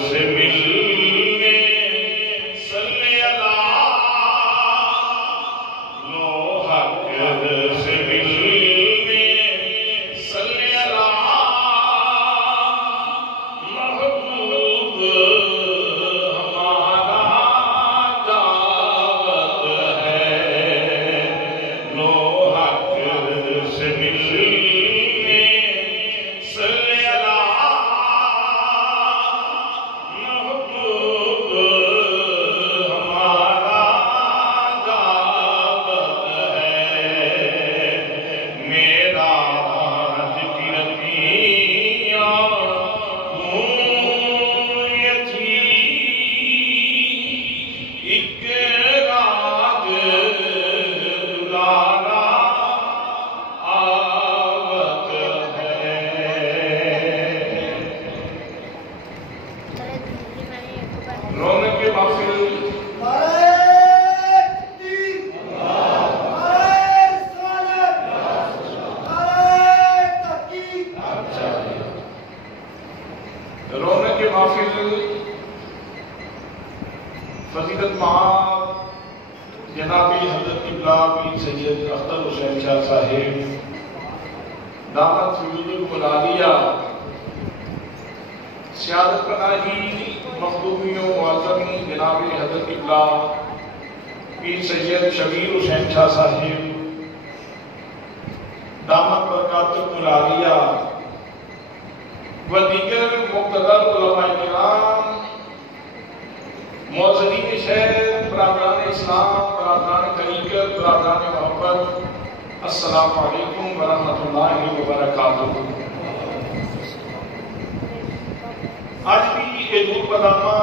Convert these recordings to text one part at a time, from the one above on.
سے ملنے صلی اللہ فضیلت مآب جناب حضرت قبلہ پیر سید اختر حسین شاہ صاحب دامت فیوز الملالیہ سیادت پناہی مخدومیوں معظمین جناب حضرت قبلہ پیر سید شبیر حسین شاہ صاحب دامت برکات الملالیہ و دیگر مقتدر علماء کرام معززین شہر برادران اسلام برادران طریقت برادران محبت السلام علیکم ورحمۃ اللہ وبرکاتہ۔ آج بھی عید القدامہ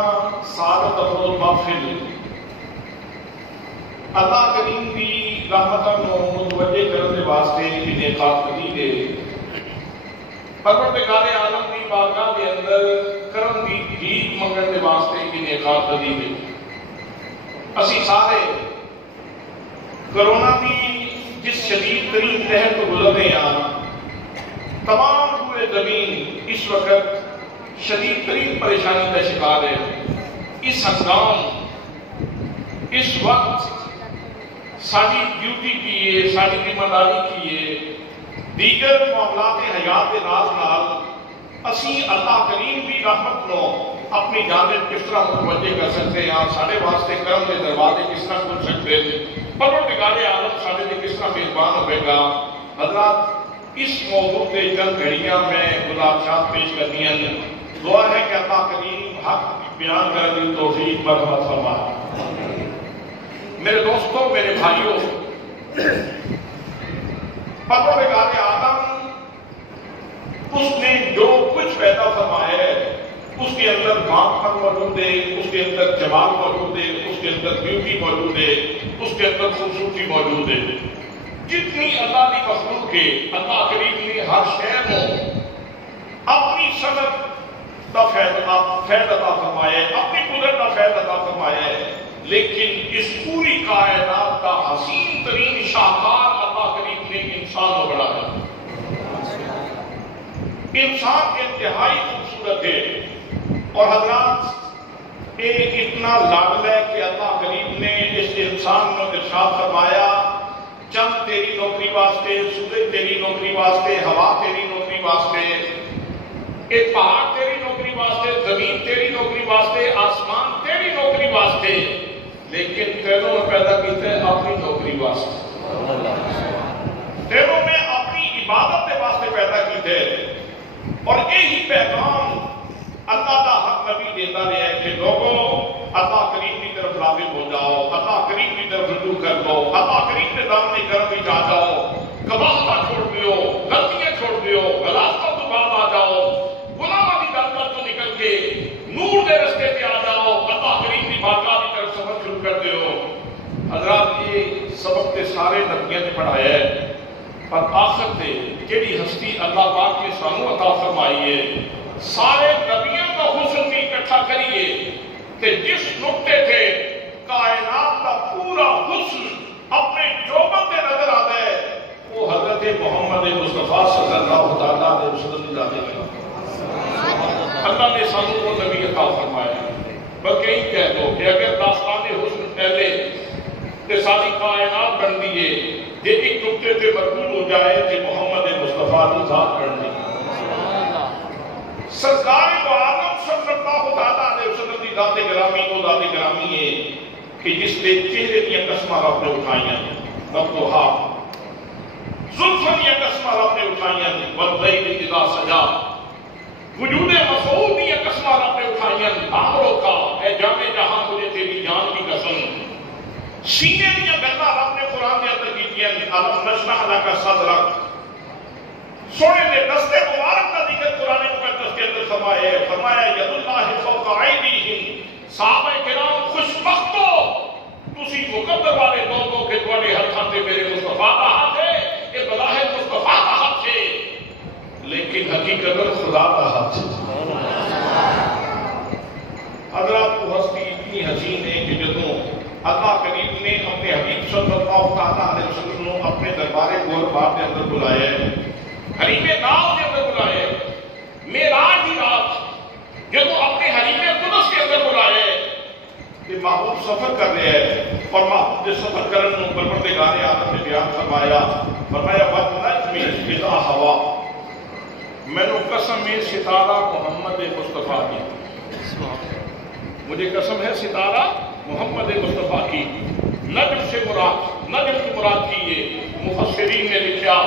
سعادت افروز محفل اللہ کریم بھی رحمتاں متوجہ کرنے واسطے انعقاد کری ہے۔ پروردگار عالم دی بارگاہ دے اندر کرم دی بھیک منگن دے واسطے انعقاد کری ہے۔ اسی سارے کرونا دی جس شدید ترین قہر کو گزر رہے ہیں، تمام روئے زمین اس وقت شدید ترین پریشانی کا شکار ہے۔ اس ہنگام اس وقت ساری ڈیوٹی کیے، ساری ذمہ داری کیے، دیگر معاملات حیات ناز نال اسی اللہ کریم بھی رحمت نو اپنی جانب کس طرح متوجہ کر سکتے ہیں، سارے واسطے کرم کے دروازے کس طرح کھل سکتے ہیں، پروردگار عالم سارے دے کس طرح میزبان ہوئے گا۔ حضرات اس موضوع کے چند گھڑیاں میں گلابشات پیش کرنی ہیں۔ دعا ہے کہ اللہ کریم حق بیان کرنے کی توفیق مرحمت فرمائے۔ میرے دوستوں، میرے بھائیوں، پروردگار عالم اس نے جو کچھ پیدا فرمایا ہے اس کے اندر ماں موجود ہے، اس کے اندر جمال موجود ہے، اس کے اندر بیوٹی موجود ہے، اس کے اندر خوبصورتی موجود ہے۔ جتنی اللہ کی مخلوق ہے، اللہ کریم نے ہر شہر کو اپنی صنعت کا فیض عطا فرمایا ہے، اپنی قدرت کا فیض عطا فرمایا ہے، لیکن اس پوری کائنات کا حسین ترین شاہکار اللہ کریم نے انسان کو بڑھایا۔ انسان انتہائی خوبصورت ہے، اور حضرات ایک اتنا لاڈل ہے کہ اللہ کریم نے اس انسان میں ارشاد فرمایا، چند تیری نوکری واسطے، سورج تیری نوکری واسطے، ہوا تیری نوکری واسطے، ایک پہاڑ تیری نوکری واسطے، زمین تیری نوکری واسطے، آسمان تیری نوکری واسطے، لیکن تینوں میں پیدا کیتے ہیں اپنی نوکری واسطے، تینوں میں اپنی عبادت کے واسطے پیدا کیتے ہیں۔ اور یہی پیغام اللہ کا حق نبی دیتا رہا ہے کہ لوگوں اللہ کریم کی طرف راغب ہو جاؤ، اللہ کریم کی طرف رجوع کر دو، اللہ کریم کے دامن کرم میں جا جاؤ، کباہتہ چھوڑ دیو، غلطیاں چھوڑ دیو، غلاستوں تو بعد آ جاؤ، گناہوں کی دلدل تو نکل کے نور دے رستے پہ آ جاؤ، اللہ کریم کی بارگاہ کی طرف سفر شروع کر دیو۔ حضرات یہ سبق تے سارے نبیوں نے پڑھایا ہے، پر آخر تے جیڑی ہستی اللہ پاک نے سانو عطا فرمائی ہے، سارے نبیوں کا حسن بھی اکٹھا کریے کہ جس نقطے تھے کائنات کا پورا حسن اپنے جوبن سے نظر آتا ہے، وہ حضرت محمد مصطفیٰ صلی اللہ علیہ وسلم کی ذات ہے۔ اللہ نے سانو وہ نبی عطا فرمایا۔ بلکہ ہی کہہ دو کہ اگر داستان حسن پہلے تے ساری کائنات بن دیے، یہ ایک نقطے سے مقبول ہو جائے کہ محمد مصطفیٰ کی ذات بن دی۔ سرکار دو عالم صلی اللہ علیہ وسلم کی ذات گرامی وہ ذات گرامی ہے کہ جس نے چہرے دیا قسمہ رب نے اٹھائیاں، وقتوہا زلفن دیا قسمہ رب نے اٹھائیاں، واللیل اذا سجا وجود مسعود دیا قسمہ رب نے اٹھائیاں، آمروں کا اے جامع جہاں مجھے تیری جان کی قسم، سینے دیا گلہ رب نے قرآن نے اندر کیتیاں، علم نشرح لک صدرک، سونے نے دستے مبارک کا ذکر قرآن مقدس کے اندر فرمایا ید اللہ فوق ایدیہم، صحابہ کرام خوشبختو تسی مقدر والے لوگوں کے تواڈے ہتھاں تے میرے مصطفیٰ کا ہاتھ ہے، یہ بظاہر مصطفیٰ کا ہاتھ ہے، لیکن حقیقت خدا کا ہاتھ ہے۔ حضرات کو ہستی اتنی حسین ہے کہ جدوں اللہ کریم نے اپنے حبیب صلی اللہ علیہ وسلم کو اپنے دربار گوربار کے اندر بلایا ہے، حریم ناز کے اندر بلائے، معراج کی رات جب وہ اپنے حریم قدس کے اندر بلائے کہ کہ محبوب سفر کر رہے ہیں اور محبوب نے سفر کرنے میں پروردگار عالم نے بیان فرمایا وَالنَّجْمِ إِذَا هَوَىٰ میں نے قسم ہے ستارہ محمد مصطفیٰ کی، مجھے قسم ہے ستارہ محمد مصطفیٰ کی۔ نجم سے مراد، نجم کی مراد کی یہ مفسرین نے لکھا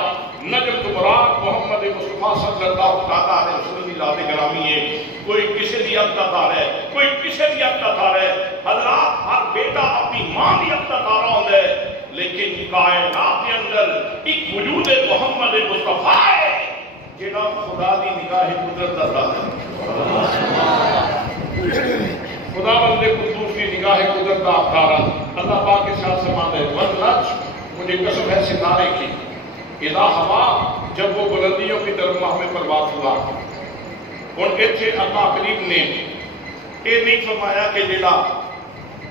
نجم کی مراد محمد مصطفیٰ صلی اللہ علیہ وسلم کی ذات گرامی ہے۔ کوئی کسی بھی ابتدار ہے، کوئی کسی بھی ابتدار ہے، حضرات ہر بیٹا اپنی ماں بھی ابتدار ہوتا ہے، لیکن کائنات کے اندر ایک وجود محمد مصطفیٰ ہے جنہاں خدا دی نگاہ قدرت دا ہے، خدا بندے قدوس کی نگاہ قدرت دا افکارا۔ اللہ پاک کے ساتھ سمان ہے والنجم مجھے قسم ہے ستارے کی، اذا ہوا جب وہ بلندیوں کی طرف ہمیں پرواز ہوا۔ اور ایتھے اللہ کریم نے یہ نہیں فرمایا کہ جڑا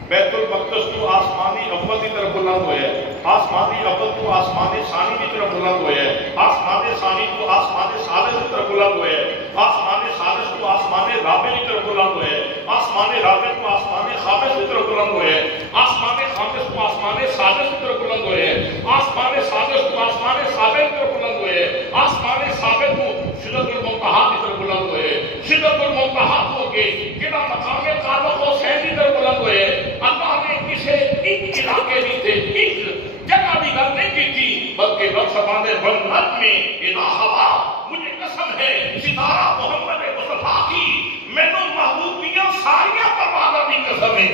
بیت المقدس تو آسمانی اول کی طرف بلند ہویا ہے، آسمانی اول تو آسمانی ثانی کی طرف بلند ہویا ہے، آسمانی ثانی تو آسمانی ثالث کی طرف بلند ہویا ہے، آسمانی ثالث تو آسمانی رابع کی طرف بلند ہویا ہے، آسمانی رابع تو آسمانی خامس کی طرف بلند ہویا ہے، آسمانی خامس تو آسمانی سادس کی طرف بلند ہویا ہے، آسمانی سادس تو آسمانی سابع کی طرف بلند ہویا ہے، آسمانی سابع تو سدرۃ المنتہا کی طرف بلند ہوئے، سدرۃ المنتہا ہو کے جڑا مقام قاب قوسین کی طرف بلند ہوئے۔ اللہ نے کسی ایک علاقے نہیں تھے، ایک جگہ بھی گل نہیں کی تھی، بلکہ رب فرماتے ہیں وَالنَّجْمِ إِذَا هَوَىٰ مجھے قسم ہے ستارہ محمد مصطفیٰ کی، مینوں محبوب دیاں ساریاں پروازاں دی قسم ہے،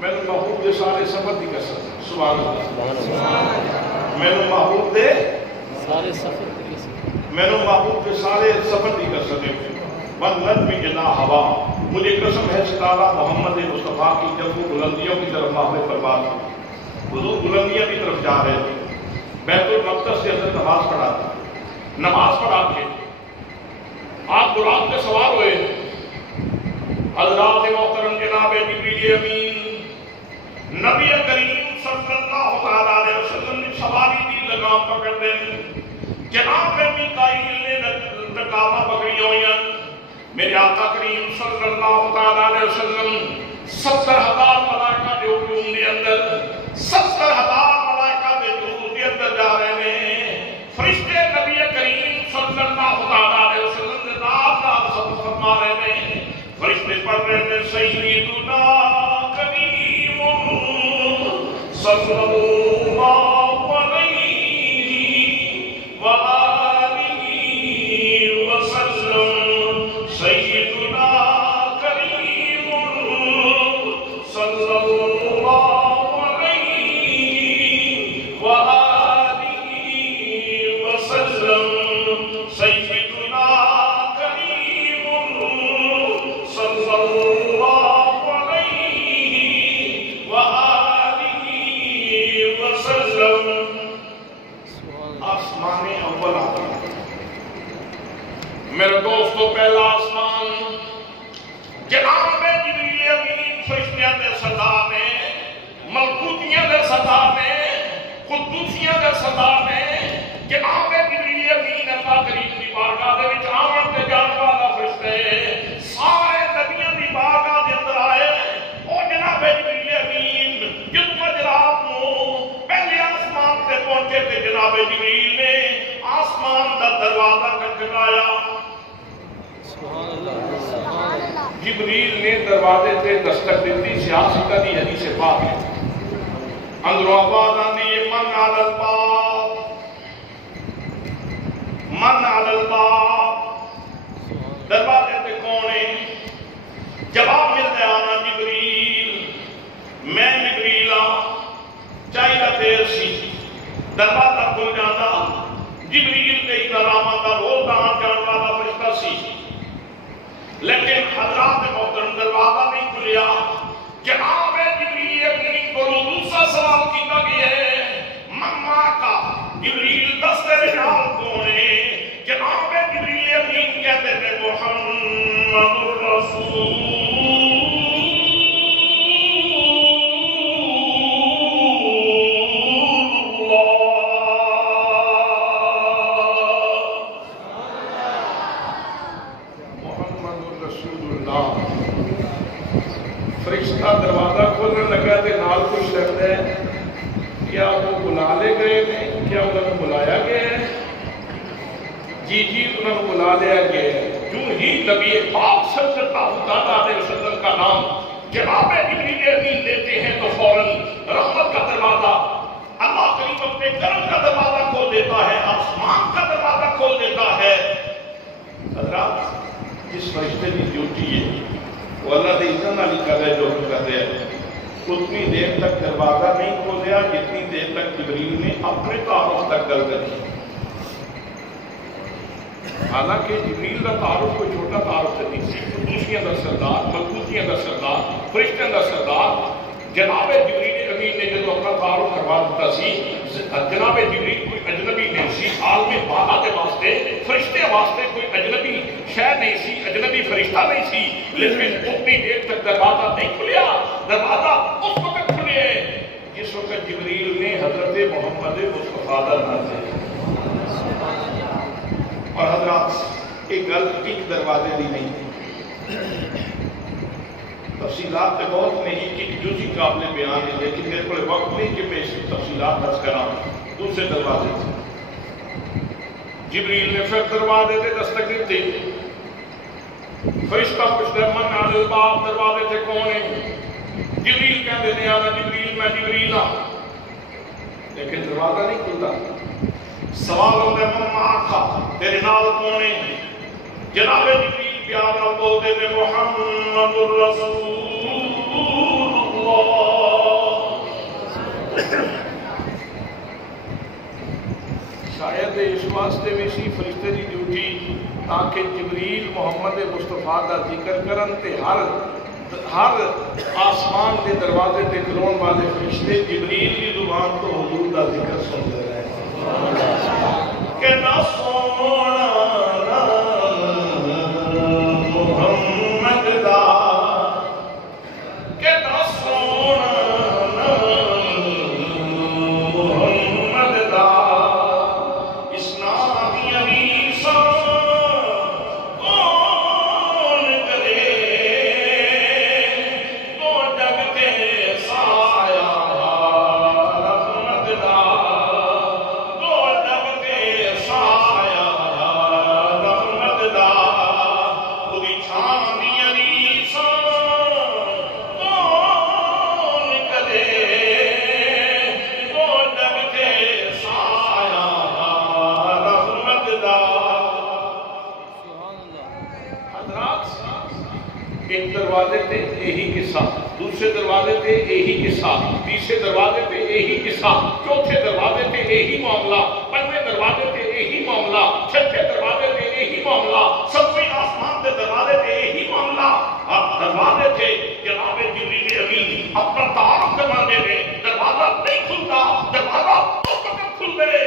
مینوں محبوب دے سارے سفر دی قسم ہے، سبحان اللہ، مینوں محبوب دے سارے سفر دی قسم، مینوں محبوب دے سارے سفر دی قسم ہے۔ وَالنَّجْمِ إِذَا هَوَىٰ مجھے قسم ہے ستارہ محمد مصطفیٰ کی، جب وہ بلندیوں کی طرف ماہر پرواز، حضور بلندیاں کی طرف جا رہے تھے، بیت المقدس سے اندر نماز پڑھا تھا، نماز پڑھا کے آپ براق پہ سوار ہوئے، حضرات محترم جناب جبریل امین نبی کریم صلی اللہ علیہ وسلم نے سواری دی لگام پکڑ دے، جناب میکائیل نے رکابہ پکڑی ہوئی ہیں، میرے آقا کریم صلی اللہ علیہ وسلم 70,000 ملائکہ دے ہجوم دے اندر 70,000 ملائکہ دے ہجوم دے اندر جا رہے ہیں، فرشتے نبی کریم صلی اللہ علیہ وسلم نے نام سب فرما رہے ہیں، فرشتے پڑھ رہے ہیں سیدنا کریم صلی اللہ علیہ وآلہ وسلم، سیدنا کریم صلی اللہ علیہ وآلہ وسلم، سیدنا کریم صلی اللہ علیہ وآلہ وسلم۔ آسمان اول آتا میرے دوستو، پہلا آسمان جناب جبریل امین فرشتیاں دے سردار نے، ملکوتیاں دے سردار نے، قدوسیاں دے سردار نے، جناب جبریل امین اللہ کریم دی بارگاہ دے وچ آون تے جان والا فرشتے سارے نبیاں دی بارگاہ دے اندر آئے۔ او جناب جبریل امین جدوں جناب نو پہلے آسمان تے پہنچے تے جناب جبریل نے آسمان دا دروازہ کھٹکایا، جبریل نے دروازے سے دستک دیتی، سیاسی کا دی حدیث پاک ہے، اندروں آواز آندی ہے من علی الباب، من علی الباب، دروازے تے کون ہے؟ جواب ملتا ہے آنا جبریل، میں جبریل چاہیے دیر سی، دروازہ کھل جاتا، جبریل کے کرامات کا رول دان جان والا فرشتہ سی، لیکن حضرات محترم دروازہ نہیں کھلیا۔ جناب جبریل امین کو دوسرا سوال کیتا گیا ہے، مما کا جبریل دستے رجال کون ہے؟ جناب جبریل امین کہتے ہیں محمد اللہ فرشتہ دروازہ کھولنے لگا تے نال کچھ لگتا ہے کیا وہ بلا لے گئے ہیں کیا انہوں نے بلایا گیا ہے جی انہوں نے بلا لیا گیا ہے جو ہی نبی پاک صلی اللہ علیہ وسلم کا نام جناب جبریل امین لیتے ہیں تو فوراً رحمت کا دروازہ اللہ کریم اپنے کرم کا دروازہ کھول دیتا ہے آسمان کا دروازہ کھول دیتا ہے حضرات جس فرشتے کی ڈیوٹی ہے وہ اللہ دے اذن والی کر رہے جو کر رہے ہیں اتنی دیر تک دروازہ نہیں کھولیا جتنی دیر تک جبریل نے اپنے تعارف تک گل کری حالانکہ جبریل کا تعارف کوئی چھوٹا تعارف نہیں سی قدوسیاں دا سردار ملکوتیاں دا سردار فرشتیاں دا سردار جناب جبریل امین نے جب اپنا تعارف کروا دیتا سی جناب جبریل کوئی اجنبی نہیں سی عالم بالا دے واسطے فرشتے واسطے کوئی اجنبی شے نہیں سی اجنبی فرشتہ نہیں سی لیکن اتنی دیر تک دروازہ نہیں کھلیا دروازہ اس وقت کھلے جس وقت جبریل نے حضرت محمد مصطفیٰ کا نام لیا اور حضرات ایک گل ایک دروازے دی نہیں تفصیلات بہت نہیں ایک جزئی قابل بیان ہے لیکن میرے کو وقت نہیں کہ میں اس تفصیلات درج کراں دوسرے دروازے سے جبریل نے پھر دروازے سے دستک دی فرشتہ پوچھتا ہے من علی الباب دروازے سے کون ہے جبریل کہتے ہیں آنا جبریل میں جبریل ہاں لیکن دروازہ نہیں کھلتا سوال ہوتا ہے مما آخا تیرے نال کون ہے جناب جبریل پیار نال بولتے تھے محمد الرسول اللہ شاید اس واسطے بھی سی فرشتے دی ڈیوٹی تاکہ جبریل محمد مصطفیٰ کا ذکر کرن تے ہر آسمان کے دروازے تے کھلون والے فرشتے جبریل کی زبان تو حضور کا ذکر سنتے رہے کہ نہ سونا محمد دا کہ نہ سونا محمد دا اس نامی عیسیٰ کون کرے تو جگتے سایہ رحمت دا تو جگتے سایہ رحمت دا پوری چھانی عیسیٰ کون کرے تو جگتے سایہ رحمت دا ایک دروازے تے یہی قصہ دوسرے دروازے تے یہی قصہ تیسرے دروازے تے یہی قصہ چوتھے دروازے تے یہی معاملہ پنجویں دروازے تے یہی معاملہ چھٹے دروازے تے یہی معاملہ ساتویں آسمان کے دروازے تے یہی معاملہ دروازے تے جناب جبریل امین اپنا تعارف کروانے میں دروازہ نہیں کھلتا دروازہ اس وقت کھل گئے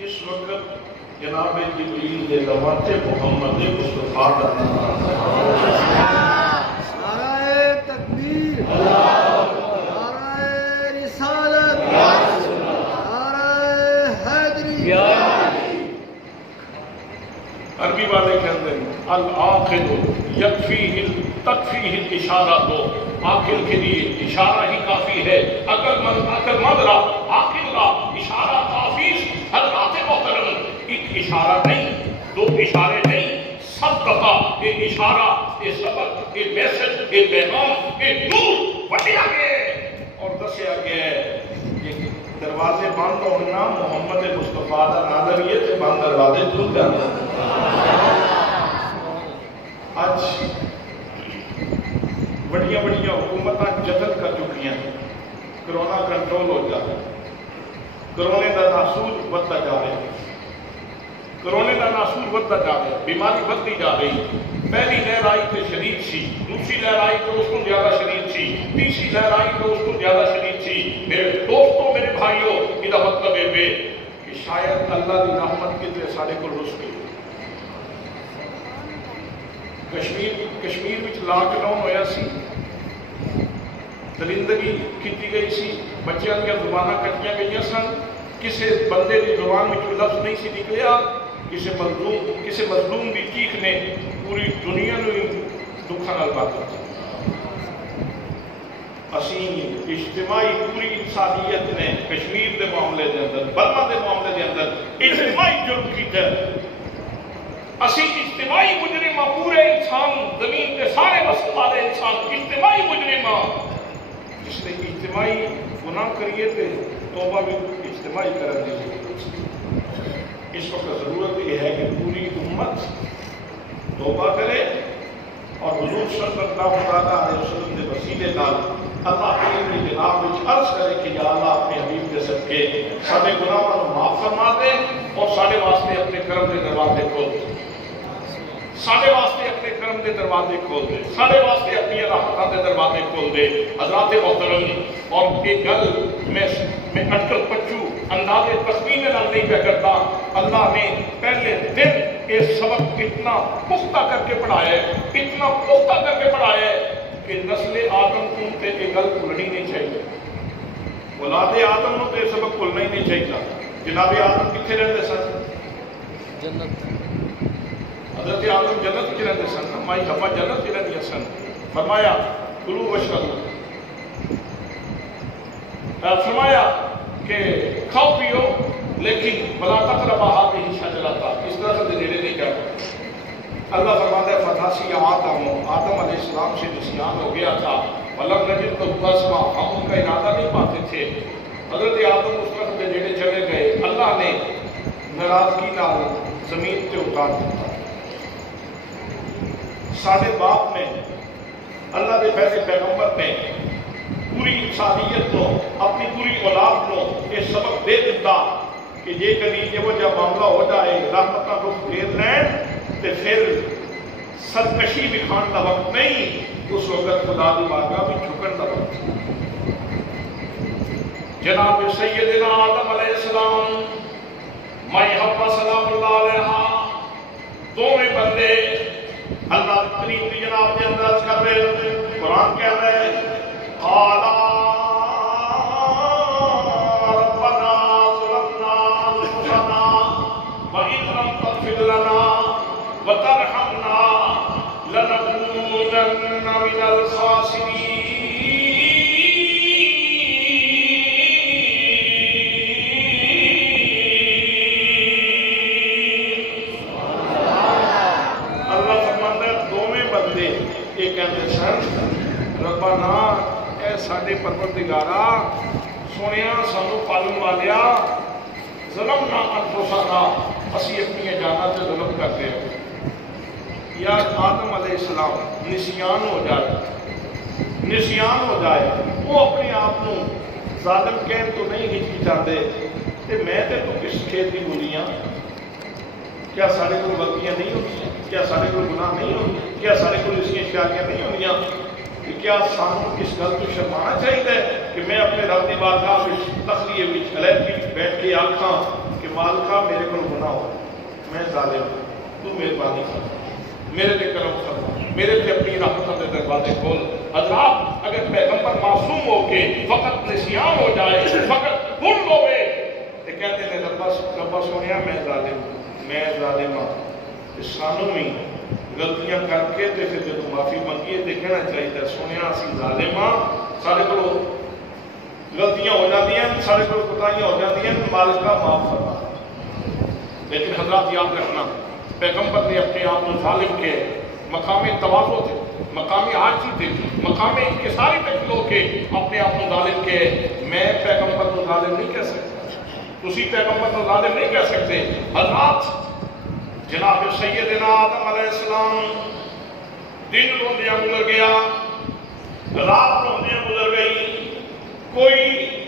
اس وقت جناب جبریل کے دروازے محمد مصطفیٰ کا نعرہ تکبیر نعرہ رسالت نعرہ حیدری عربی والے کہتے ہیں العاقل یکفیہ تکفیہ الاشارہ تو عاقل کے لیے اشارہ ہی کافی ہے اگر مند رہا عاقل کا اشارہ کافی حضرات محترم ایک اشارہ نہیں دو اشارے نہیں سب دفعہ ایک اشارہ ایک سبق ایک میسج ایک پیغام ایک نور بٹیا گئے اور دسیا گیا ہے کہ دروازے بند ہونا محمد مصطفیٰ کا نظریے سے بند دروازے کھل جاتے آج بڑیاں بڑیاں حکومتاں جتن کر چکی ہیں کرونا کنٹرول ہو جائے کرونے کا ناسور بڑھتا جا رہا ہے کرونے کا ناسور بڑھتا جا رہا ہے بیماری بڑھتی جا رہی پہلی لہر آئی تو شدید سی دوسری لہر آئی تو اس کو زیادہ شدید سی تیسری لہر آئی تو اس کو زیادہ شدید سی میرے دوستوں میرے بھائیوں یہ مطلب ہے کہ شاید اللہ کی رحمت کے لیے سارے کو رس گئی کشمیر میں لاک ڈاؤن ہویا سی درندگی کی گئی سی بچیاں کی زبانیں کٹیاں گئی سن کسی بندے کی زبان میں کوئی لفظ نہیں سی نکلیا کسی مظلوم کی چیخ نے پوری دنیا دکھاں نال بات اسی اجتماعی پوری انسانیت نے کشمیر دے معاملے دے اندر برما دے معاملے دے اندر اجتماعی جرم کیتا ہے اسی اجتماعی مجرمہ پورے انسان زمین کے سارے بسنے والے انسان اجتماعی مجرمہ جس نے اجتماعی گناہ کریے تھے توبہ بھی اجتماعی کر دیجیے اس وقت ضرورت یہ ہے کہ پوری امت توبہ کرے اور حضور صلی اللہ علیہ وسلم کے وسیلے نال اللہ کی جناب وچ عرض کرے کہ یا اللہ اپنے حبیب کے صدقے سارے گناہاں کو معاف فرما دے اور سارے واسطے اپنے کرم کے دروازے کھول دے سارے واسطے اپنے کرم کے دروازے کھول دے سارے واسطے اپنی رحمتوں کے دروازے کھول دے حضرات محترم اور یہ گل میں اٹکل پچو اندازے تخمینے نال نہیں پہ کرتا اللہ نے پہلے دن یہ سبق اتنا پختہ کر کے پڑھایا ہے اتنا پختہ کر کے پڑھایا ہے کہ نسل آدم کو تے یہ گل بھولنی نہیں چاہیے اولاد آدم کو یہ سبق بھولنا ہی نہیں چاہیے جناب آدم کتنے رہتے سن جنت حضرت آدم جنت کی رہتے سن مائی حوا جنت کی رہتی سن فرمایا کلو واشربوا فرمایا کہ کھاؤ پیو لیکن بلا تقربا هذه الشجرة اس طرح سے نیڑے نہیں جانا اللہ فرماتا ہے فتاسی آدم علیہ السلام سے نسیان ہو گیا تھا ولم نجد له بصما ہم ان کا ارادہ نہیں پاتے تھے حضرت آدم اس طرح کے نیڑے چلے گئے اللہ نے ناراضگی نال زمین پہ اتار دیا ساڈے باپ نے اللہ کے پہلے پیغمبر نے پوری انسانیت کو اپنی پوری اولاد کو یہ سبق دے دیتا کہ یہ کبھی یہ وہ جب معاملہ ہو جائے رحمتہ کو پھیر لین تو پھر سرکشی بھی کھان کا وقت نہیں اس وقت خدا دی بارگاہ بھی جھکن کا وقت جناب سیدنا آدم علیہ السلام مائی حوا سلام اللہ علیہ دونوں بندے اللہ کریم کی جناب کے اندر کر رہے قرآن کہہ رہے ہیں قالا ربنا ظلمنا انفسنا وان لم تغفر لنا وترحمنا لنكونن من الخاسرين اللہ فرماتا ہے دوویں بندے یہ کہتے سن ربنا اے ساڈے پروردگارا سونیا سانو پالن والیا ظلمنا انفسنا اسی اپنی جاناں تے ظلم کرتے ہیں یا آدم علیہ السلام نسیان ہو جائے وہ اپنے آپ کو ظالم کہن تو نہیں ہچکچاتے کہ میں تے تو کس کھیت کی بولیاں کیا سارے کو غلطیاں نہیں ہوتی کیا سارے کو گناہ نہیں ہوتے کیا سارے کو اس کی اشیاریاں نہیں ہوتی کیا سانو اس گل کو شرمانا چاہیے کہ میں اپنے رب کی بارگاہ تخلیے علیحدگی بیٹھ کے آکھاں کہ مالکا میرے کو گناہ ہو میں ظالم ہوں تو مہربانی کر میرے لئے کرم فرما میرے لئے اپنی رحمتوں کے دروازے کھول حضرات اگر پیغمبر معصوم ہو کے فقط نسیان ہو جائے فقط بھول ہوئے تو کہتے ہیں ربا سونیا میں ظالم ہوں سانو میں غلطیاں کر کے تے پھر جب معافی منگیے تو کہنا چاہیے سونیا اسی ظالم ہاں سارے کو غلطیاں ہو جاتی ہیں سارے کو کوتاہیاں ہو جاتی ہیں مالکا معاف فرما لیکن حضرات یاد رکھنا پیغمبر نے اپنے آپ کو ظالم کے مقام تواضع تھے مقام عاجزی تھے مقام انکساری تک لو کے اپنے آپ کو ظالم کے میں پیغمبر کو ظالم نہیں کہہ سکتا اسی پیغمبر کو ظالم نہیں کہہ سکتے حضرات جناب سیدنا آدم علیہ السلام دن روندیاں گزر گیا رات روندیاں گزر گئی کوئی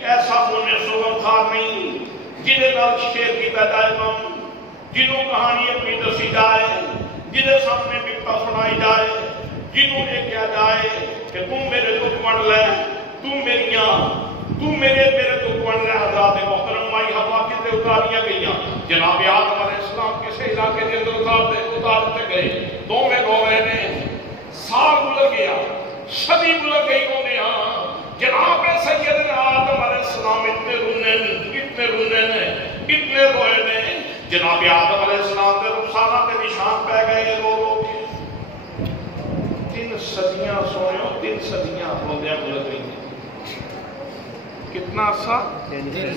ایسا ہونے سوگم خار نہیں جنہیں نال شیر کی پیدائش جنہوں کہانی اپنی دسی جائے جنہیں سامنے بکتا سنائی جائے جنہوں یہ کہا جائے کہ تم میرے دکھ مڑ لے تم میرے دکھ مڑ لے حضرات محترم مائی حوا کتے اتاریاں گئیاں جناب آدم علیہ السلام کسے علاقے کے اندر اتارتے گئے دو میں دو رہنے سال گزر گیا صدی گزر گئی ہونے جناب سیدنا آدم علیہ السلام اتنے روئے نے جناب آدم علیہ السلام کے رخسانہ کے نشان پہ گئے رو 3 صدیاں سونے ہو، 3 صدیاں بولدے گزر گئی ہیں. کتنا عرصہ؟ 3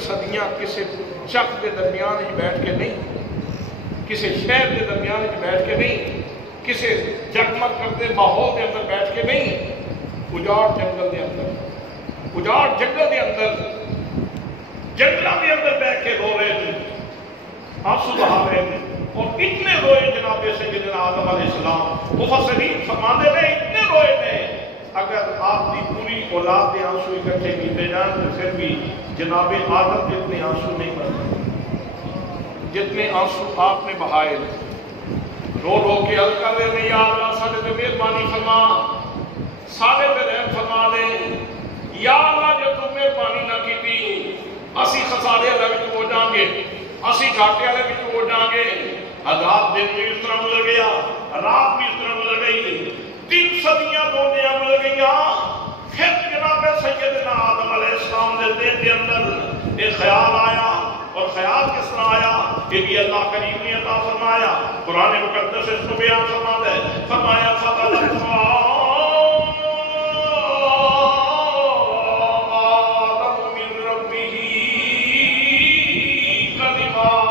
صدیاں کسی چک کے درمیان بیٹھ کے نہیں، کسی شہر کے درمیان بیٹھ کے نہیں، کسی جگمگ کرتے ماحول کے اندر بیٹھ کے نہیں، اجاڑ جنگل کے اندر، اجاڑ جنگل کے اندر، جنگلوں کے اندر بیٹھ کے رو رہے تھے، آنسو بہا رہے تھے. اور اتنے روئے جناب سیدنا آدم علیہ السلام. مفسرین فرماتے ہیں اتنے روئے نے، اگر آپ کی پوری اولاد کے آنسو اکٹھے کیتے جان تو پھر بھی جناب آدم جتنے آنسو نہیں بنتے جتنے آنسو آپ نے بہائے. رو رو کے عرض کر رہے ہیں یا اللہ ساڈے تے مہربانی فرما، ساڈے تے رحم فرما دے یا اللہ. جے تو مہربانی نہ کیتی اسی خسارے والے وچ ہو جاں گے، اسی گھاٹے والے وچ ہو جاں گے. حضرات دن بھی اس طرح گزر گیا، رات بھی اس طرح گزر گئی، 3 صدیاں بوندیاں گزر گئیاں. پھر جناب سیدنا آدم علیہ السلام دے دل کے اندر ایک خیال آیا. اور خیال کس طرح آیا؟ کہ بھی اللہ کریم نے عطا فرمایا. قرآن مقدس اس کو بیان فرماتا ہے، فرمایا فَتَلَقَّىٰ آدَمُ مِن رَّبِّهِ کلمات.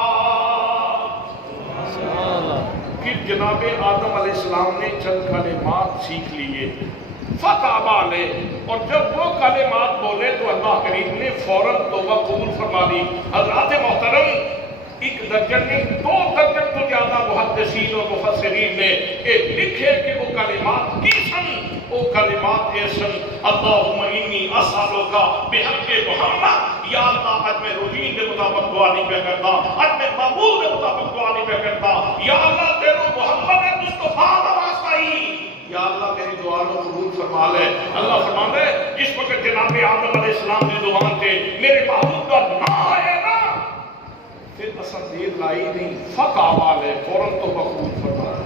پھر جناب آدم علیہ السلام نے چند کلمات سیکھ لیے. فتاب علیہ، اور جب وہ کلمات بولے تو اللہ کریم نے فوراً توبہ قبول فرما لی. حضرات محترم، 1 درجن نہیں 2 درجن تو زیادہ محدثین اور مفسرین نے لکھے کہ وہ کلمات کی سن. وہ کلمات یہ سن، اللہم انی اسألک بحق محمد، یا اللہ آج میں روٹین کے مطابق دعا نہیں پہ کرتا، آج میں معمول کے مطابق دعا نہیں پہ کرتا. یا اللہ تیرو محمد مصطفیٰ کا واسطہ ہی، یا اللہ میری دعا کو قبول فرما لے. اللہ فرماتا ہے جس وقت جناب آدم علیہ السلام کی زبان سے میرے محبوب کا نام آیا نا، پھر اصل دیر لائی نہیں، فتح والے فوراً تو قبول فرما لے.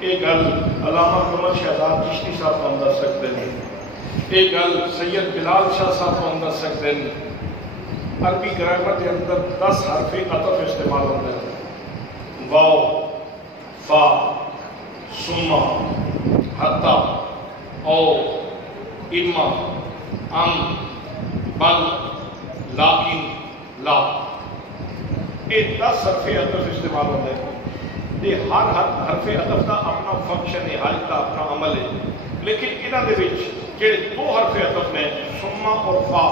ایک گل علامہ قمر شہزاد چشتی صاحب کو اندر سکتے ہیں، ایک گل سید بلال شاہ صاحب کو اندر سکتے ہیں. عربی گرامر کے اندر 10 حرف عطف استعمال ہوتے ہیں. واو، فا، ثم، حتی، او، اما، ام، بل، لیکن، لا. یہ 10 حرف عطف استعمال ہوتے ہیں. یہ ہر حرف عطف کا اپنا فنکشن ہے، ہر کا اپنا عمل ہے. لیکن انہاں دے وچ جڑے 2 حرف عطف نے ثم اور فا،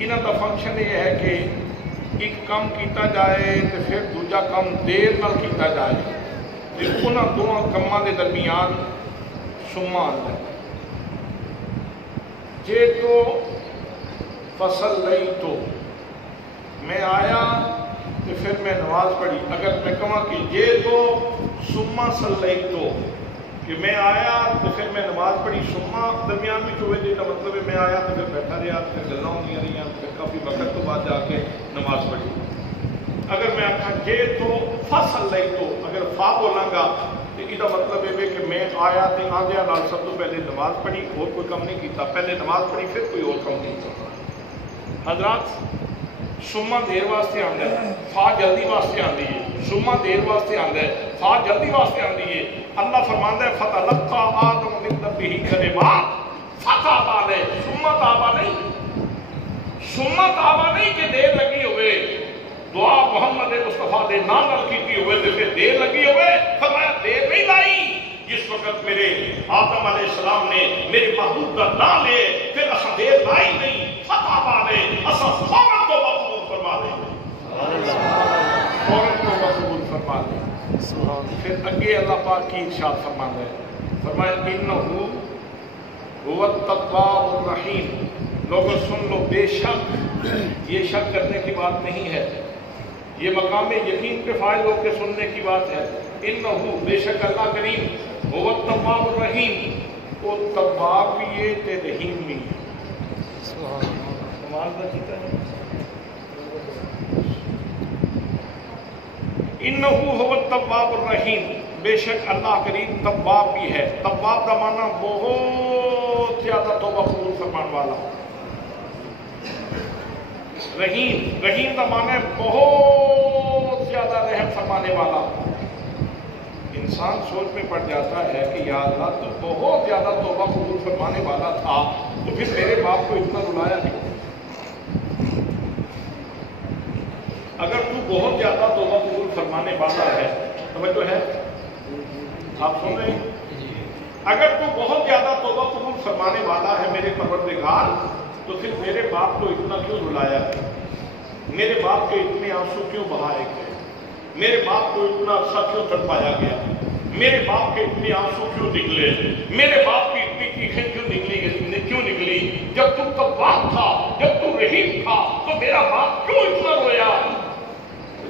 انہاں دا فنکشن یہ ہے کہ ایک کام کیتا جائے تو پھر دوجا کام دیر نال کیتا جائے. انہاں دونوں کاماں دے درمیان ثم آندا ہے. جے تو فصل لئی تو میں آیا تو پھر میں نماز پڑھی. اگر میں کہاں کہ یہ تو سما صلی تو کہ میں آیا تو پھر میں نماز پڑھی، سما درمیان میں ہوئے جی کا مطلب ہے میں آیا تو پھر بیٹھا رہا، پھر گلا ہوئی رہی، پھر کافی وقت تو بعد جا کے نماز پڑھی. اگر میں آخا یہ تو فصل لئی تو، اگر فا بولاں گا تو یہ مطلب ہے کہ میں آیا تو آدھے نال سب تو پہلے نماز پڑھی، اور کوئی کام نہیں کیتا. پہلے نماز پڑھی پھر کوئی اور کام نہیں کرتا. حضرات سما دیر واسطے آتا ہے، فا جلدی واسطے آتی ہے. سما دیر واسطے آتا ہے، فا جلدی واسطے آتی ہے. اللہ فرماندا ہے فَتَلَقَّىٰ آدَمُ مِن رَّبِّهِ كَلِمَاتٍ فَتَابَ عَلَيْهِ. سما تابا نہیں، سما تابا نہیں کہ دیر لگی ہوئے. دعا محمد مصطفیٰ دے نام نال کیتی ہوئے تو پھر دیر لگی ہوئے. فرمایا دیر نہیں لائی. جس وقت میرے آدم علیہ السلام نے میرے محبوب کا نام لے پھر اصل دیر لائی نہیں. فتح پانے اصل فوراً تو قبول فرما دے، فوراً تو قبول فرما دے. پھر اگے اللہ پاک کی ارشاد فرماتا ہے، فرمایا انہ هو التواب الرحیم. لوگوں سن لو، بے شک یہ شک کرنے کی بات نہیں ہے، یہ مقام یقین پہ فائل ہو کے سننے کی بات ہے. انہ بے شک اللہ کریم هو التواب الرحیم، وہ تواب بھی ہے تے رحیم بھی ہے. انہو هو التواب الرحیم، بے شک اللہ کریم تواب بھی ہے۔ تواب کا معنی بہت زیادہ توبہ قبول فرمان والا۔ رحیم، رحیم کا معنی بہت زیادہ رحم فرمانے والا۔ انسان سوچ میں پڑ جاتا ہے کہ یا اللہ تو بہت زیادہ توبہ قبول فرمانے والا تھا، تو پھر میرے باپ کو اتنا رلایا کیوں؟ اگر تو بہت زیادہ توبہ قبول فرمانے والا ہے، توجہ ہے آپ سن رہے ہیں؟ اگر تو بہت زیادہ توبہ قبول فرمانے والا ہے میرے پروردگار، تو پھر میرے باپ کو اتنا کیوں رلایا ہے؟ میرے باپ کے اتنے آنسو کیوں بہائے گئے؟ میرے باپ کو اتنا عرصہ کیوں تڑپایا گیا؟ میرے باپ کے اتنے آنسو کیوں نکلے؟ میرے باپ کی اتنی چیخیں کیوں نکلی؟ جب تو تواب تھا، جب تو رحیم تھا، تو میرا باپ کیوں اتنا رویا؟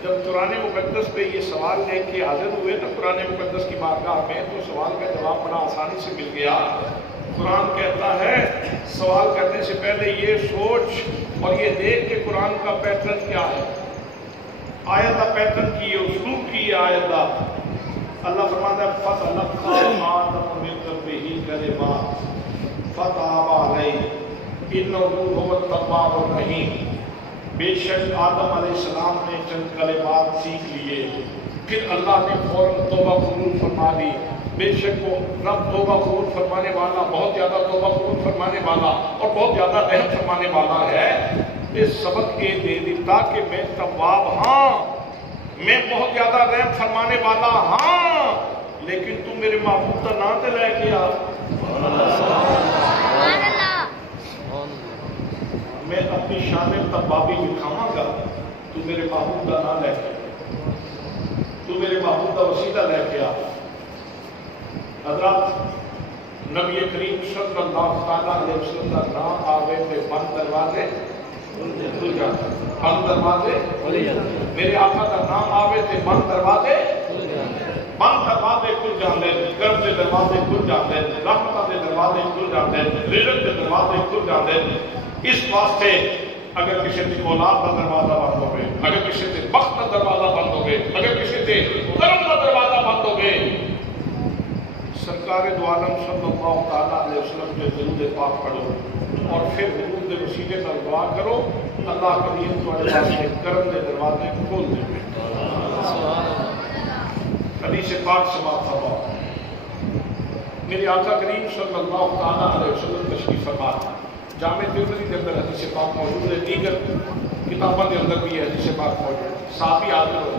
جب قرآن مقدس پہ یہ سوال لے کے حاضر ہوئے نا قرآن مقدس کی بارگاہ میں، تو سوال کا جواب بڑا آسانی سے مل گیا۔ قرآن کہتا ہے سوال کرنے سے پہلے یہ سوچ اور یہ دیکھ کہ قرآن کا پیٹرن کیا ہے، آیت کا پیٹرن کی ہے، اسلوب کی ہے آیت کا۔ اللہ فرماتا ہے فَتَلَقَّىٰ آدَمُ مِن رَبِّهِ كَلِمَاتٍ فَتَابَ عَلَيْهِ إِنَّهُ هُوَ التَّوَّابُ الرَّحِيمُ۔ بے شک آدم علیہ السلام نے چند کلمات سیکھ لیے، پھر اللہ نے فوراً توبہ قبول فرما لی۔ بے شک وہ رب توبہ قبول فرمانے والا، بہت زیادہ توبہ قبول فرمانے والا اور بہت زیادہ رحم فرمانے والا ہے۔ اس سبق یہ دے دیتا کہ میں تواب ہاں، میں بہت زیادہ رحم فرمانے والا ہاں، لیکن تو میرے محبوب کا نام تے لے کے آ۔ میں اپنی شان توابی دکھاواں گا، تو میرے محبوب کا نام لے کے آ، تو میرے محبوب کا وسیلہ لے کے آ۔ حضرات نبی کریم صلی اللہ تعالیٰ علیہ وسلم کا نام آوے تھے بند دروازے کھل جاتے، بند دروازے میرے آقا کا نام آوے تھے بند دروازے بند دروازے کھل جاتے، کرم کے دروازے کھل جاتے، رحمت کے دروازے کھل جاتے، رزق کے دروازے کھل جاتے۔ اس واسطے اگر کسی سے اولاد کا دروازہ بند ہو گئے، اگر کسی سے بخت کا دروازہ بند ہو گئے، اگر کسی سے کرم کا دروازہ بند ہو گئے، سرکار دو عالم صلی اللہ تعالیٰ علیہ وسلم کے درود پاک پڑھو اور پھر درود وسیلے پر دعا کرو، اللہ کریم تمہارے واسطے کرم کے دروازے کھول دیں گے۔ حدیث پاک سماعت فرماؤ۔ میرے آقا کریم صلی اللہ تعالیٰ علیہ وسلم تشریف فرما، جامع ترمذی کے اندر حدیث پاک موجود ہے، دیگر کتابوں کے اندر بھی حدیث پاک موجود ہے۔ صحابی حاضر ہوئے،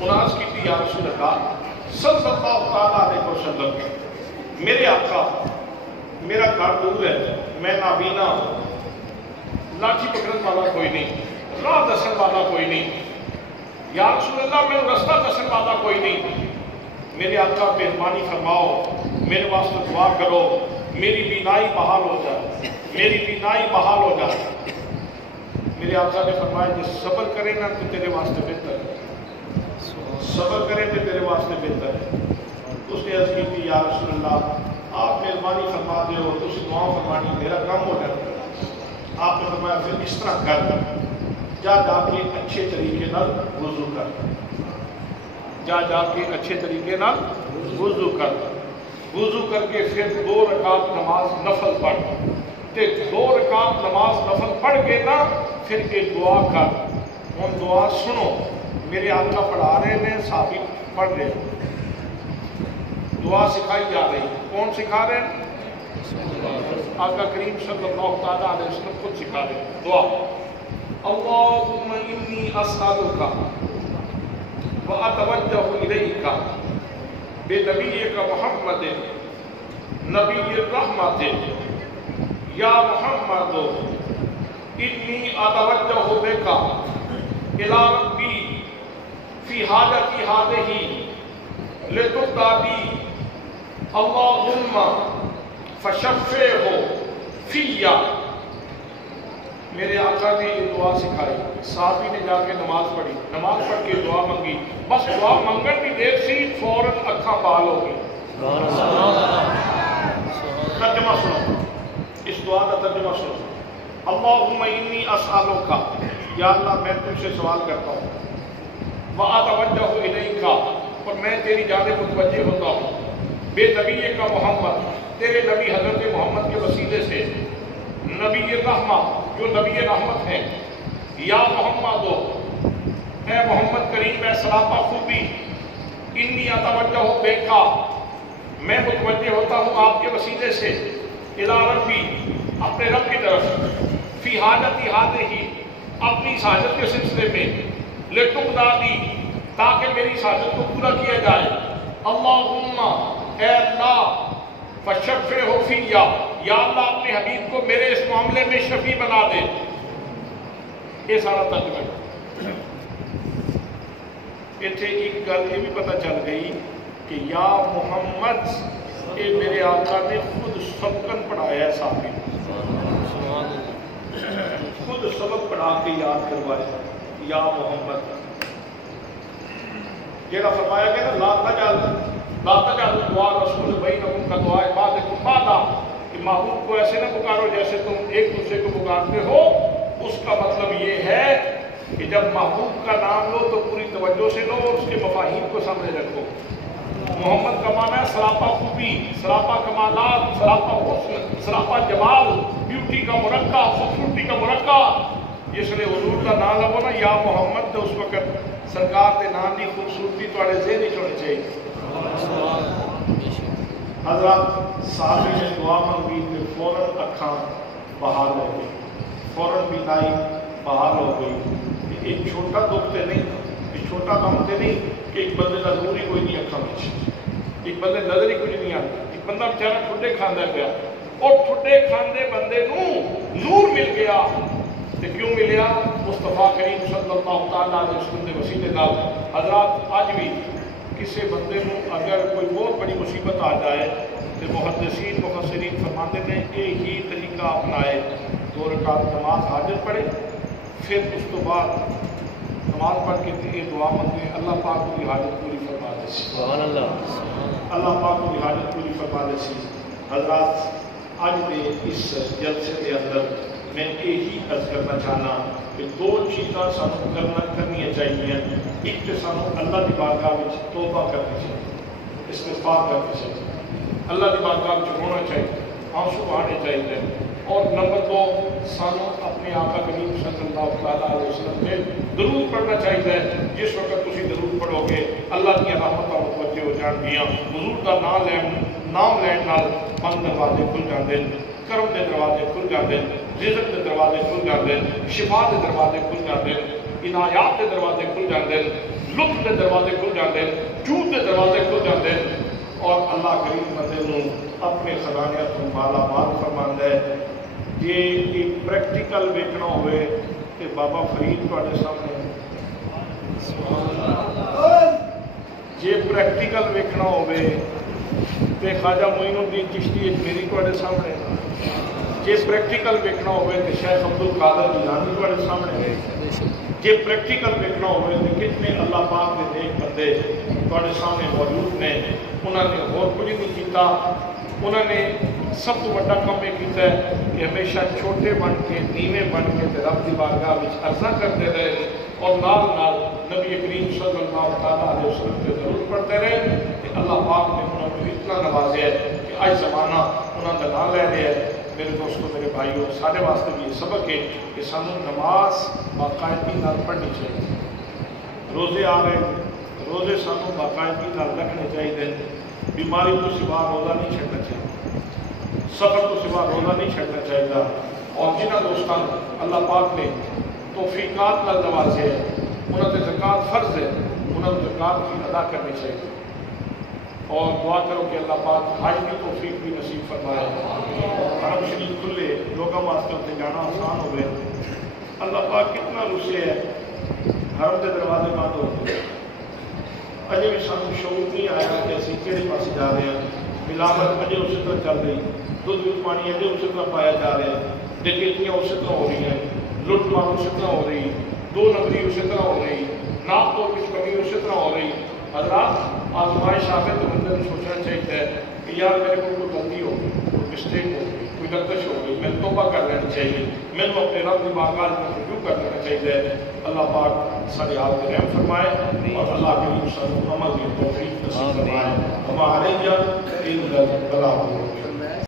اناس کی تھی یا رسول اللہ صلی اللہ تعالیٰ علیہ وسلم، میرے آقا میرا گھر دور ہے، میں نابینا ہوں، لاٹھی پکڑنے والا کوئی نہیں، راہ دسن والا کوئی نہیں، یا رسول اللہ میں رستہ دسن والا کوئی نہیں، میرے آقا مہربانی فرماؤ، میرے واسطے دعا کرو، میری بینائی بحال ہو جائے، میری بینائی بحال ہو جائے۔ میرے آقا نے فرمایا کہ صبر کرے نا تو تیرے واسطے بہتر ہے، صبر کرے تو تیرے واسطے بہتر ہے۔ اس نے عرض کی تھی یا رسول اللہ آپ مہربانی فرما دے ہو، تو اسے دعا فرمانی میرا کام ہو جاتا ہے۔ آپ نے فرمایا پھر اس طرح کر، جا کے اچھے طریقے نال وضو کر، جا کے اچھے طریقے نال وضو کر، وضو کر کے پھر 2 رکعت نماز نفل پڑھ، تے 2 رکعت نماز نفل پڑھ کے نا پھر ایک دعا کر۔ ہم دعا سنو، میرے آقا پڑھا رہے ہیں، صحابی پڑھ رہے ہیں، دعا سکھائی جا رہی ہے۔ کون سکھا رہے ہیں؟ آقا کریم صلی اللہ تعالیٰ علیہ وسلم خود سکھا رہے ہیں۔ دعا اللہم انی اسألک واتوجہ الیک بنبیک محمد نبی الرحمت یا محمد انی اتوجہ بک الی ربی فی حاجتی ہذہ لتقضی بی اللہم فشفعہ فیہ۔ میرے آقا نے یہ دعا سکھائی، صحابی نے جا کے نماز پڑھی، نماز پڑھ کے دعا منگی، بس دعا منگن کی دیر سی فوراً اکھاں بحال ہو گئی۔ ترجمہ سنو، اس دعا کا ترجمہ سنو۔ اللہم انی اسألک، یا اللہ میں تجھ سے سوال کرتا ہوں، وَأَتَوَجَّهُ إِلَيْكَ، اور میں تیری جانب متوجہ ہوتا ہوں، بے نبی کا محمد، تیرے نبی حضرت محمد کے وسیلے سے، نبی رحمہ جو نبی رحمت ہیں، یا محمد اے محمد کریم اے سراپا خوبی، انی اتوجہ بیکا، میں متوجہ ہوتا ہوں آپ کے وسیلے سے، الی ربی، اپنے رب کی طرف، فی حاجتی ہی، اپنی حاجت کے سلسلے میں، لتقضی لی، تاکہ میری حاجت کو پورا کیا جائے، اللہم اے اللہ، فشفعہ فیہ، یا اللہ اپنے حبیب کو میرے اس معاملے میں شفیع بنا دے۔ یہ سارا ترجمہ ہے۔ اتنے ایک گل یہ بھی پتہ چل گئی کہ یا محمد، یہ میرے آقا نے خود سبقن پڑھایا ہے، صحابی خود سبق پڑھا کے یاد کروایا، یا محمد، جیڑا فرمایا گیا نا لا تجعل دعاء رسول بینکم کدعاء بعضکم بعضا، کہ محبوب کو ایسے نہ پکارو جیسے تم ایک دوسرے کو پکارتے ہو۔ اس کا مطلب یہ ہے کہ جب محبوب کا نام لو تو پوری توجہ سے لو اور اس کے مفاہیم کو سامنے رکھو۔ محمد کا معنی ہے سراپا خوبی، سراپا کمالات، سراپا حسن، سراپا جمال، بیوٹی کا مرکہ، خوبصورتی کا مرکہ۔ جس نے حضور کا نام لو نا یا محمد، تو اس وقت سرکار کے نام کی خوبصورتی تھوڑے ذہن وچ ہونی چاہیے۔ حضرات صحابی نے دعا منگی کہ فوراً اکھاں بحال ہو گئی، فوراً بینائی بحال ہو گئی۔ ایک چھوٹا دکھ تے نہیں، ایک چھوٹا کام تے نہیں کہ ایک بندے کا نور ہی کوئی نہیں اکھاں وچ، ایک بندے نظر ہی کچھ نہیں آتی، ایک بندہ بیچارہ ٹھڈے کھاندا پیا، اور ٹھڈے کھاندے بندے نو نور مل گیا۔ تے کیوں ملیا؟ مصطفیٰ کریم صلی اللہ تعالیٰ علیہ وسلم کے وسیلے نال۔ حضرات اج بھی کسی بندے نو اگر کوئی بہت بڑی مصیبت آ جائے تو محدثین مفسرین فرماتے ہیں ایک ہی طریقہ اپنائے، 2 رکعت نماز حاجت پڑھے، پھر اس تو بعد نماز پڑھ کے یہ دعا مانگے، اللہ پاک کو بھی حاجت پوری فرما دے سی، سبحان اللہ، اللہ پاک کو بھی حاجت پوری فرما دے سی۔ حضرات اج کے اس جلسے کے اندر میں یہی عرض کرنا چاہنا کہ 2 چیزاں سانوں کرنی چاہیے۔ ایک تو سانوں اللہ کی بارگاہ میں توبہ کرنی چاہیے، استغفار کرنی چاہیے، اللہ کی بارگاہ میں رونا چاہیے، آنسو بہانے چاہیے، اور نمبر 2 سانوں اپنے آقا کریم صلی اللہ تعالیٰ علیہ وسلم پہ درود پڑھنا چاہیے۔ جس وقت تسی درود پڑھو گے اللہ کی رحمتاں متوجہ ہو جان گیاں، حضور کا نام لین نال بند دروازے کھل جاندے، کرم کے دروازے کھل جاندے، رزق کے دروازے کھل جاندے، شفا کے دروازے کھل جاندے، عنایات کے دروازے کھل جاندے، لطف کے دروازے کھل جاندے، جود کے دروازے کھل جاندے، اور اللہ کریم بندے نوں اپنے خزانے تو مالا مال فرماندا ہے۔ یہ ایک پریکٹیکل ویکھنا ہوئے کہ بابا فرید تواڈے سامنے، جے پریکٹیکل ویکھنا ہوئے تے خواجہ معین الدین چشتی میری تواڈے سامنے، جے پریکٹیکل ویکھنا ہوئے تے شیخ عبد القادر جیلانی تواڈے سامنے، جے پریکٹیکل ویکھنا ہوئے تے کتنے اللہ پاک کے نیک بندے تواڈے سامنے موجود نے۔ انہوں نے اور کچھ نہیں کیتا، انہوں نے سب تو بڑا کام یہ کیتا ہے کہ ہمیشہ چھوٹے بن کے نیویں بن کے رب کی بارگاہ میں عرضاں کرتے رہے، اور نال نبی کریم صلی اللہ تعالیٰ علیہ وسلم پہ ضرور پڑھتے رہے کہ اللہ پاک نے انہوں کو اتنا نوازیا ہے کہ آج زمانہ انہوں کا نام لے رہا ہے۔ میرے دوستوں، میرے بھائیوں، سارے واسطے بھی یہ سبق ہے کہ سانوں نماز باقاعدگی نال پڑھنی چاہیے۔ روزے آ رہے ہیں، روزے سانوں باقاعدگی نال رکھنے چاہیے۔ بیماری تو سوا روزہ نہیں چھڑنا چاہیے، سفر تو سوا روزہ نہیں چھڑنا چاہیے۔ اور جنہاں دوستان اللہ پاک نے توفیقات نال نوازے ہے، انہوں نے زکوٰۃ فرض ہے، انہوں نے زکوٰۃ بھی ادا کرنی چاہیے، اور دعا کرو کہ اللہ پاک حج کی توفیق بھی نصیب فرمائے، حرم شریف کھلے، لوگوں واسطے اتنے جانا آسان ہوئے۔ اللہ پاک کتنا رسے ہے، حرم کے دروازے بند ہو گئے، اجے بھی سانوں شعور نہیں آیا کہ اسی کہڑے پاس جا رہے ہیں۔ ملاوٹ اجے اسی طرح چل رہی، دودھ پانی اجے اسی طرح پایا جا رہا ہے، ڈکیتیاں اسی طرح ہو رہی ہیں، لٹ مار اسی طرح ہو رہی، 2 نمبری اسی طرح ہو رہی، ناپ توڑ کی کمی اسی طرح ہو رہی۔ حضرات آزمائش آ تو بندے کو سوچنا چاہیے کہ یار میرے کو کوئی غلطی ہو گئی، کوئی مسٹیک ہو گئی، کوئی لغزش ہو گئی، میں تو توبہ کر لینا چاہیے میں نے اپنے رب کی بارگاہ میں رجوع کر لینا چاہیے اللہ پاک ساری حال کے رحم فرمائے اور اللہ کے عمل کی توفیق نصیب فرمائے ہمارے